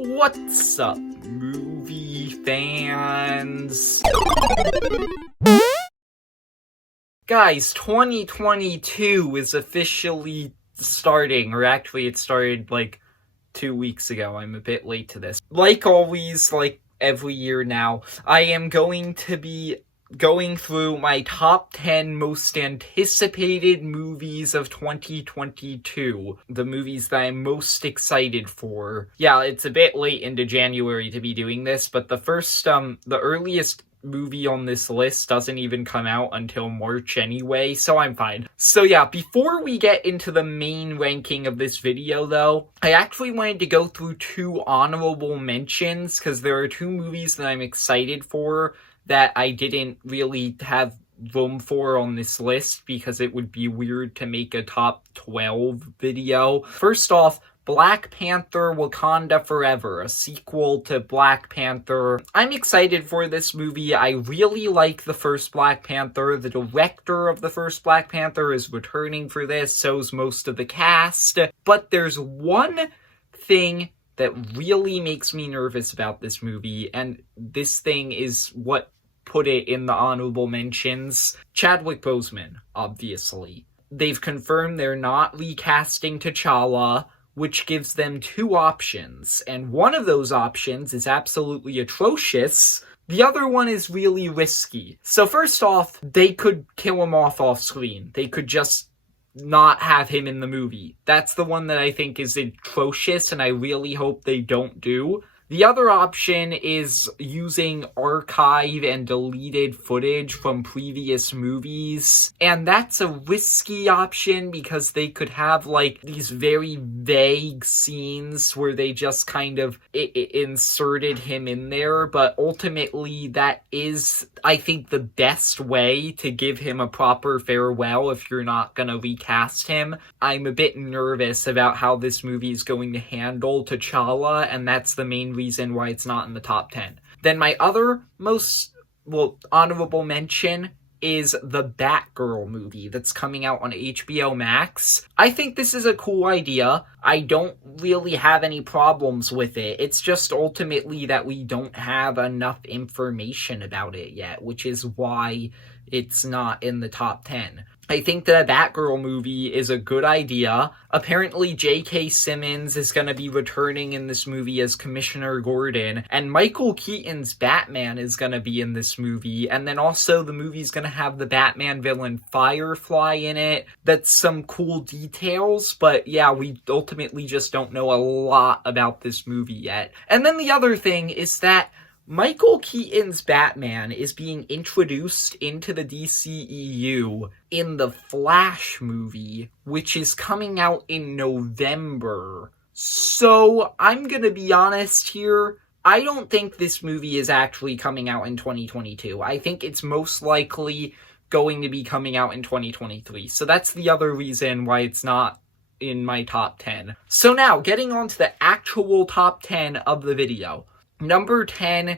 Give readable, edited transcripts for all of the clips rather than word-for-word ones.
What's up, movie fans? Guys, 2022 is officially starting, or actually it started like 2 weeks ago. I'm a bit late to this. Like always, like every year now, I am going to be going through my top 10 most anticipated movies of 2022. The movies that I'm most excited for. Yeah, it's a bit late into January to be doing this, but the earliest movie on this list doesn't even come out until March anyway, so I'm fine. So yeah, before we get into the main ranking of this video though, I actually wanted to go through two honorable mentions, because there are two movies that I'm excited for that I didn't really have room for on this list because it would be weird to make a top 12 video. First off, Black Panther: Wakanda Forever, a sequel to Black Panther. I'm excited for this movie. I really like the first Black Panther. The director of the first Black Panther is returning for this, so's most of the cast. But there's one thing that really makes me nervous about this movie, and this thing is what put it in the honorable mentions. Chadwick Boseman, obviously. They've confirmed they're not recasting T'Challa, which gives them two options, and one of those options is absolutely atrocious. The other one is really risky. So first off, they could kill him off screen. They could just not have him in the movie. That's the one that I think is atrocious, and I really hope they don't do. The other option is using archive and deleted footage from previous movies, and that's a risky option because they could have like these very vague scenes where they just kind of inserted him in there, but ultimately that is, I think, the best way to give him a proper farewell if you're not gonna recast him. I'm a bit nervous about how this movie is going to handle T'Challa, and that's the main reason why it's not in the top 10. Then my other honorable mention is the Batgirl movie that's coming out on HBO Max. I think this is a cool idea. I don't really have any problems with it. It's just ultimately that we don't have enough information about it yet, which is why it's not in the top 10. I think that a Batgirl movie is a good idea. Apparently, J.K. Simmons is going to be returning in this movie as Commissioner Gordon, and Michael Keaton's Batman is going to be in this movie, and then also the movie's going to have the Batman villain Firefly in it. That's some cool details, but yeah, we ultimately just don't know a lot about this movie yet. And then the other thing is that Michael Keaton's Batman is being introduced into the DCEU in the Flash movie, which is coming out in November. So, I'm gonna be honest here, I don't think this movie is actually coming out in 2022. I think it's most likely going to be coming out in 2023. So that's the other reason why it's not in my top 10. So now, getting on to the actual top 10 of the video. Number 10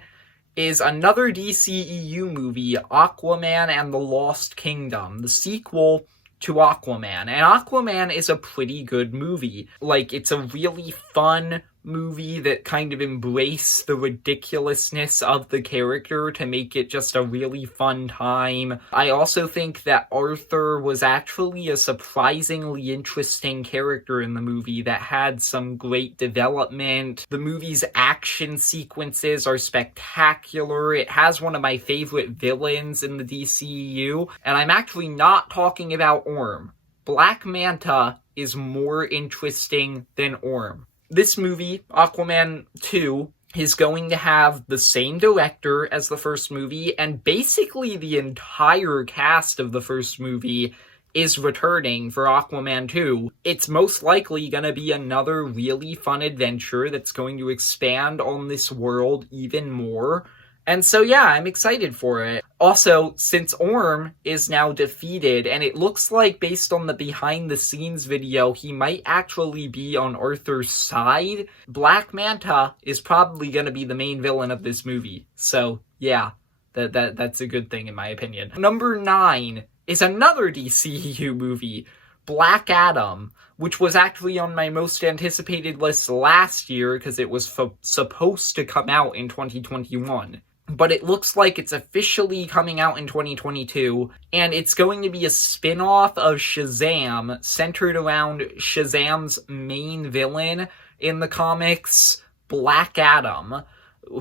is another DCEU movie, Aquaman and the Lost Kingdom, the sequel to Aquaman. And Aquaman is a pretty good movie. Like, it's a really fun movie that kind of embraced the ridiculousness of the character to make it just a really fun time. I also think that Arthur was actually a surprisingly interesting character in the movie that had some great development. The movie's action sequences are spectacular. It has one of my favorite villains in the DCEU, and I'm actually not talking about Orm. Black Manta is more interesting than Orm. This movie, Aquaman 2, is going to have the same director as the first movie, and basically the entire cast of the first movie is returning for Aquaman 2. It's most likely going to be another really fun adventure that's going to expand on this world even more. And so yeah, I'm excited for it. Also, since Orm is now defeated, and it looks like based on the behind the scenes video, he might actually be on Arthur's side, Black Manta is probably going to be the main villain of this movie. So yeah, that's a good thing in my opinion. Number 9 is another DCEU movie, Black Adam, which was actually on my most anticipated list last year because it was supposed to come out in 2021. But it looks like it's officially coming out in 2022, and it's going to be a spin-off of Shazam, centered around Shazam's main villain in the comics, Black Adam,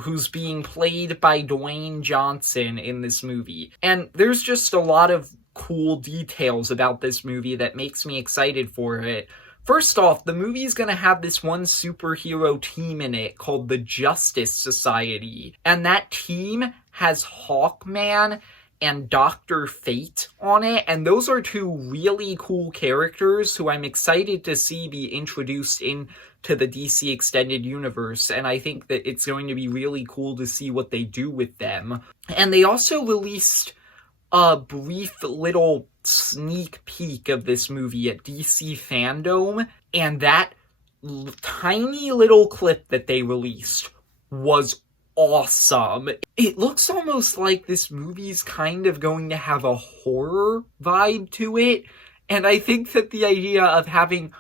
who's being played by Dwayne Johnson in this movie. And there's just a lot of cool details about this movie that makes me excited for it. First off, the movie's gonna have this one superhero team in it called the Justice Society, and that team has Hawkman and Dr. Fate on it, and those are two really cool characters who I'm excited to see be introduced into the DC Extended Universe, and I think that it's going to be really cool to see what they do with them. And they also released a brief little sneak peek of this movie at DC Fandom, and that tiny little clip that they released was awesome. It looks almost like this movie's kind of going to have a horror vibe to it, and I think that the idea of having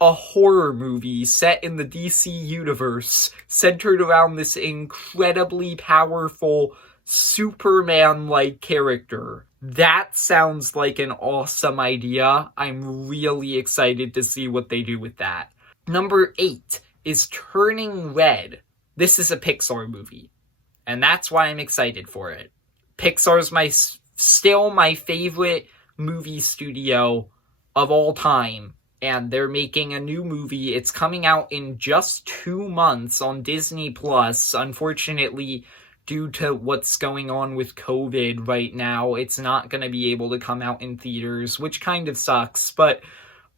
a horror movie set in the DC universe centered around this incredibly powerful Superman-like character, that sounds like an awesome idea. I'm really excited to see what they do with that. Number 8 is Turning Red. This is a Pixar movie, and that's why I'm excited for it. Pixar's still my favorite movie studio of all time, and they're making a new movie. It's coming out in just 2 months on Disney+. Unfortunately, due to what's going on with COVID right now, it's not going to be able to come out in theaters, which kind of sucks, but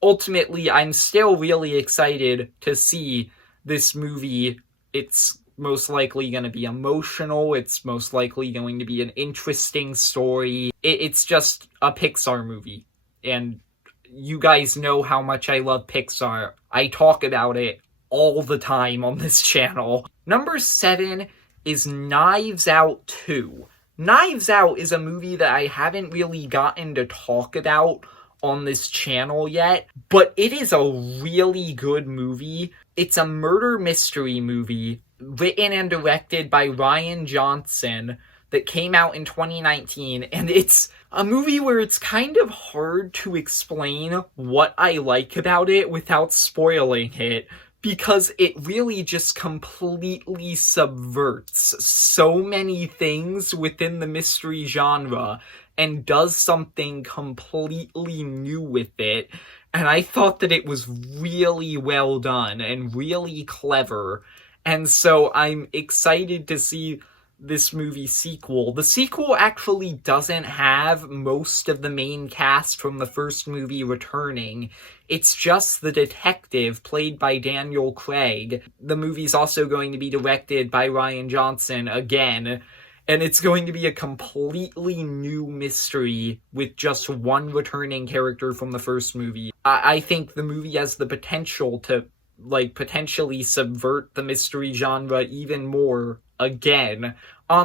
ultimately, I'm still really excited to see this movie. It's most likely going to be emotional, it's most likely going to be an interesting story. It's just a Pixar movie, and you guys know how much I love Pixar. I talk about it all the time on this channel. Number 7 is Knives Out 2. Knives Out is a movie that I haven't really gotten to talk about on this channel yet, but it is a really good movie. It's a murder mystery movie written and directed by Rian Johnson that came out in 2019, and it's a movie where it's kind of hard to explain what I like about it without spoiling it, because it really just completely subverts so many things within the mystery genre and does something completely new with it. And I thought that it was really well done and really clever. And so I'm excited to see this movie sequel. The sequel actually doesn't have most of the main cast from the first movie returning. It's just the detective played by Daniel Craig. The movie's also going to be directed by Rian Johnson again, and it's going to be a completely new mystery with just one returning character from the first movie. I think the movie has the potential to potentially subvert the mystery genre even more again.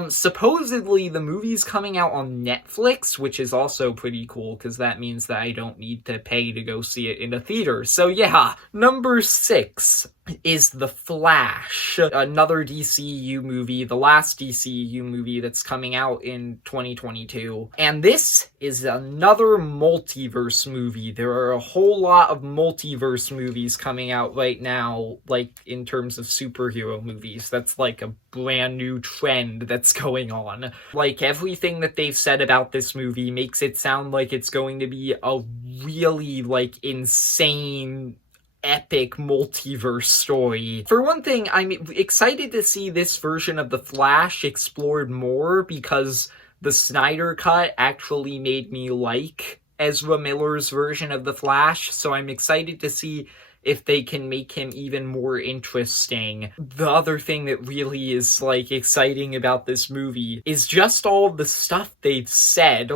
Supposedly the movie's coming out on Netflix, which is also pretty cool, because that means that I don't need to pay to go see it in a theater. So yeah, number 6 is The Flash, another DCEU movie, the last DCEU movie that's coming out in 2022. And this is another multiverse movie. There are a whole lot of multiverse movies coming out right now, in terms of superhero movies. That's like a brand new trend that's going on. Everything that they've said about this movie makes it sound like it's going to be a really, insane, epic multiverse story. For one thing, I'm excited to see this version of The Flash explored more, because the Snyder Cut actually made me like Ezra Miller's version of The Flash, so I'm excited to see if they can make him even more interesting. The other thing that really is, exciting about this movie is just all of the stuff they've said.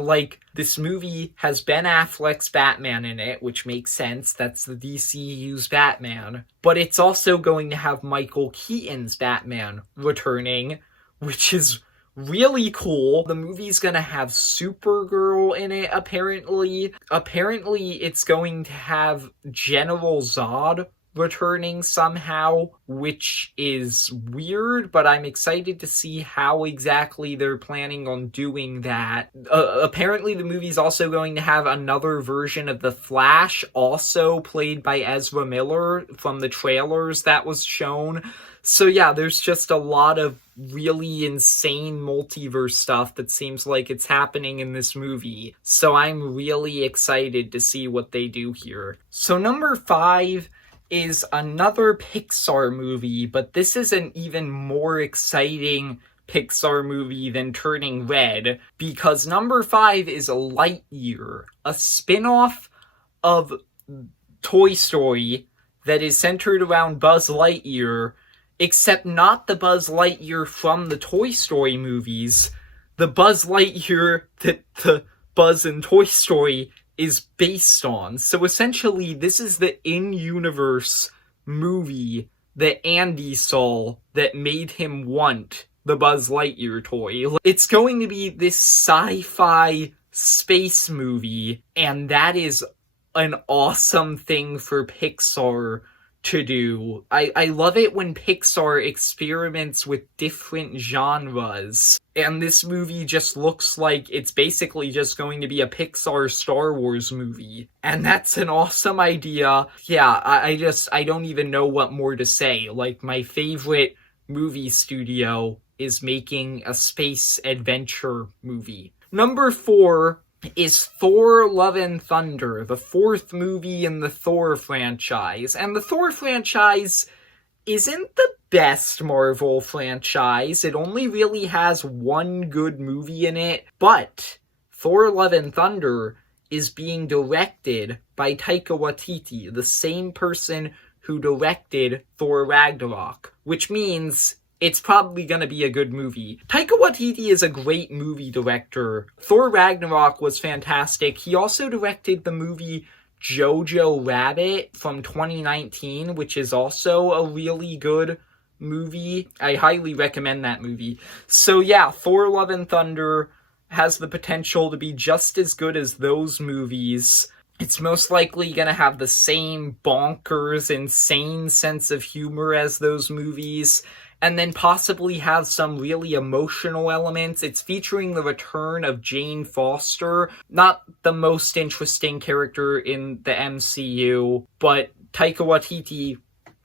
This movie has Ben Affleck's Batman in it, which makes sense, that's the DCU's Batman. But it's also going to have Michael Keaton's Batman returning, which is really cool. The movie's gonna have Supergirl in it, apparently. Apparently, it's going to have General Zod returning somehow, which is weird, but I'm excited to see how exactly they're planning on doing that. Apparently the movie's also going to have another version of The Flash, also played by Ezra Miller from the trailers that was shown. So yeah, there's just a lot of really insane multiverse stuff that seems like it's happening in this movie. So I'm really excited to see what they do here. So number 5 is another Pixar movie, but this is an even more exciting Pixar movie than Turning Red, because number 5 is Lightyear, a spin-off of Toy Story that is centered around Buzz Lightyear, except not the Buzz Lightyear from the Toy Story movies, the Buzz Lightyear that the Buzz in Toy Story is based on. So essentially, this is the in-universe movie that Andy saw that made him want the Buzz Lightyear toy. It's going to be this sci-fi space movie, and that is an awesome thing for Pixar to do. I love it when Pixar experiments with different genres. And this movie just looks like it's basically just going to be a Pixar Star Wars movie. And that's an awesome idea. Yeah, I don't even know what more to say. Like, my favorite movie studio is making a space adventure movie. Number 4 is Thor Love and Thunder, the 4th movie in the Thor franchise. And the Thor franchise isn't the best Marvel franchise. It only really has one good movie in it. But Thor Love and Thunder is being directed by Taika Waititi, the same person who directed Thor Ragnarok, which means it's probably gonna be a good movie. Taika Waititi is a great movie director. Thor Ragnarok was fantastic. He also directed the movie Jojo Rabbit from 2019, which is also a really good movie. I highly recommend that movie. So yeah, Thor Love and Thunder has the potential to be just as good as those movies. It's most likely gonna have the same bonkers, insane sense of humor as those movies, and then possibly have some really emotional elements. It's featuring the return of Jane Foster, not the most interesting character in the MCU, but Taika Waititi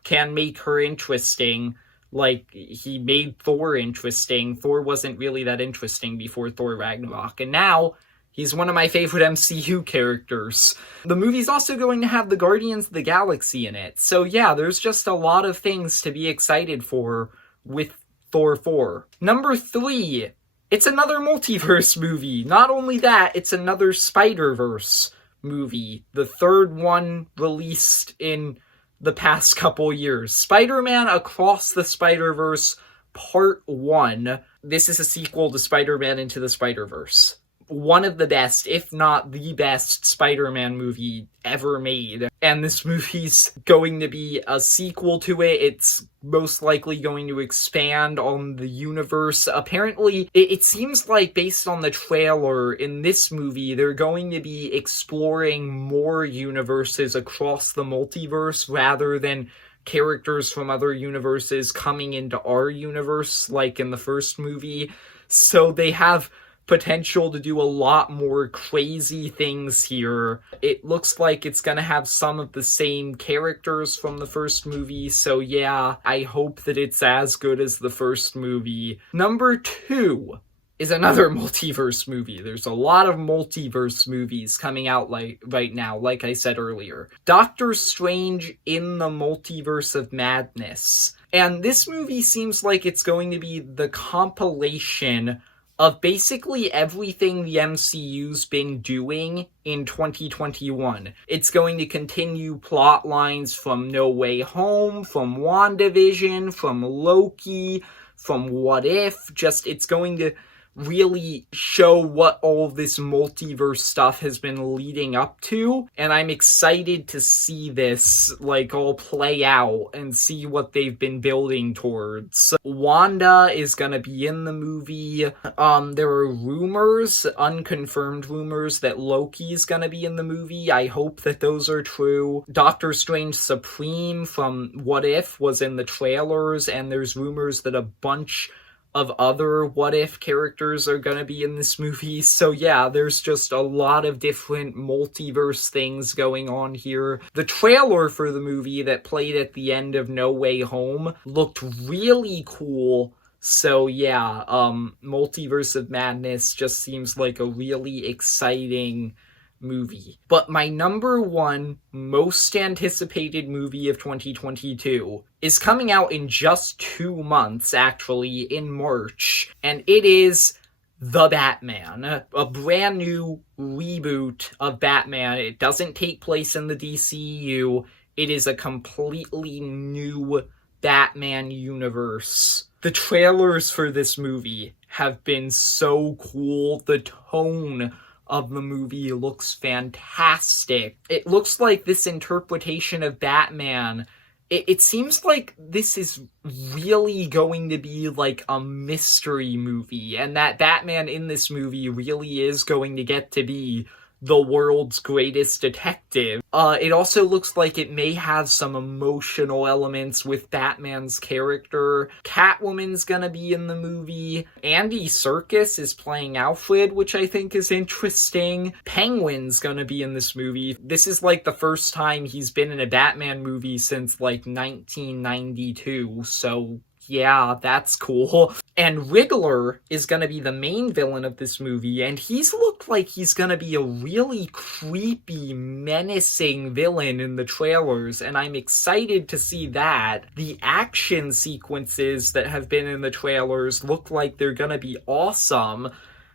can make her interesting. Like, he made Thor interesting. Thor wasn't really that interesting before Thor Ragnarok, and now he's one of my favorite MCU characters. The movie's also going to have the Guardians of the Galaxy in it, so yeah, there's just a lot of things to be excited for with Thor 4. Number 3, it's another multiverse movie. Not only that, it's another Spider-Verse movie. The 3rd one released in the past couple years. Spider-Man Across the Spider-Verse Part 1. This is a sequel to Spider-Man Into the Spider-Verse. One of the best, if not the best, Spider-Man movie ever made. And this movie's going to be a sequel to it. It's most likely going to expand on the universe. Apparently, it seems like, based on the trailer, in this movie, they're going to be exploring more universes across the multiverse rather than characters from other universes coming into our universe, like in the first movie. So they have potential to do a lot more crazy things here. It looks like it's gonna have some of the same characters from the first movie, so yeah, I hope that it's as good as the first movie. Number 2 is another multiverse movie. There's a lot of multiverse movies coming out right now, like I said earlier. Doctor Strange in the Multiverse of Madness. And this movie seems like it's going to be the compilation of basically everything the MCU's been doing in 2021. It's going to continue plot lines from No Way Home, from WandaVision, from Loki, from What If. It's going to really show what all of this multiverse stuff has been leading up to, and I'm excited to see this, like, all play out and see what they've been building towards. Wanda is gonna be in the movie. There are rumors, unconfirmed rumors, that Loki's gonna be in the movie. I hope that those are true. Doctor Strange Supreme from What If was in the trailers, and there's rumors that a bunch of other What If characters are gonna be in this movie. So yeah, there's just a lot of different multiverse things going on here. The trailer for the movie that played at the end of No Way Home looked really cool. So yeah, Multiverse of Madness just seems like a really exciting movie. But my number one most anticipated movie of 2022 is coming out in just 2 months, actually, in March, and it is The Batman, a brand new reboot of Batman. It doesn't take place in the DCEU. It is a completely new Batman universe. The trailers for this movie have been so cool. The tone of the movie looks fantastic. It looks like this interpretation of Batman, it seems like this is really going to be like a mystery movie, and that Batman in this movie really is going to get to be the world's greatest detective. It also looks like it may have some emotional elements with Batman's character. Catwoman's gonna be in the movie. Andy Serkis is playing Alfred, which I think is interesting. Penguin's gonna be in this movie. This is like the first time he's been in a Batman movie since like 1992, so yeah, that's cool. And Riddler is going to be the main villain of this movie, and he's looked like he's going to be a really creepy, menacing villain in the trailers, and I'm excited to see that. The action sequences that have been in the trailers look like they're going to be awesome.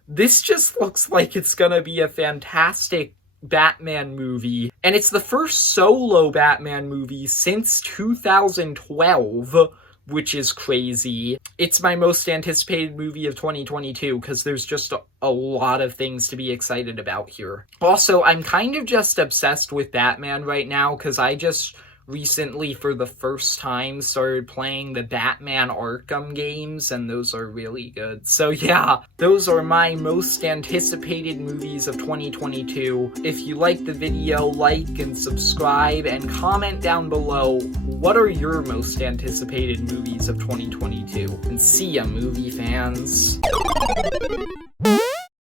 This just looks like it's going to be a fantastic Batman movie, and it's the first solo Batman movie since 2012, which is crazy. It's my most anticipated movie of 2022 because there's just a lot of things to be excited about here. Also, I'm kind of just obsessed with Batman right now because I just recently, for the first time, started playing the Batman Arkham games, and those are really good. So yeah, those are my most anticipated movies of 2022. If you liked the video, like and subscribe, and comment down below, what are your most anticipated movies of 2022? And see ya, movie fans.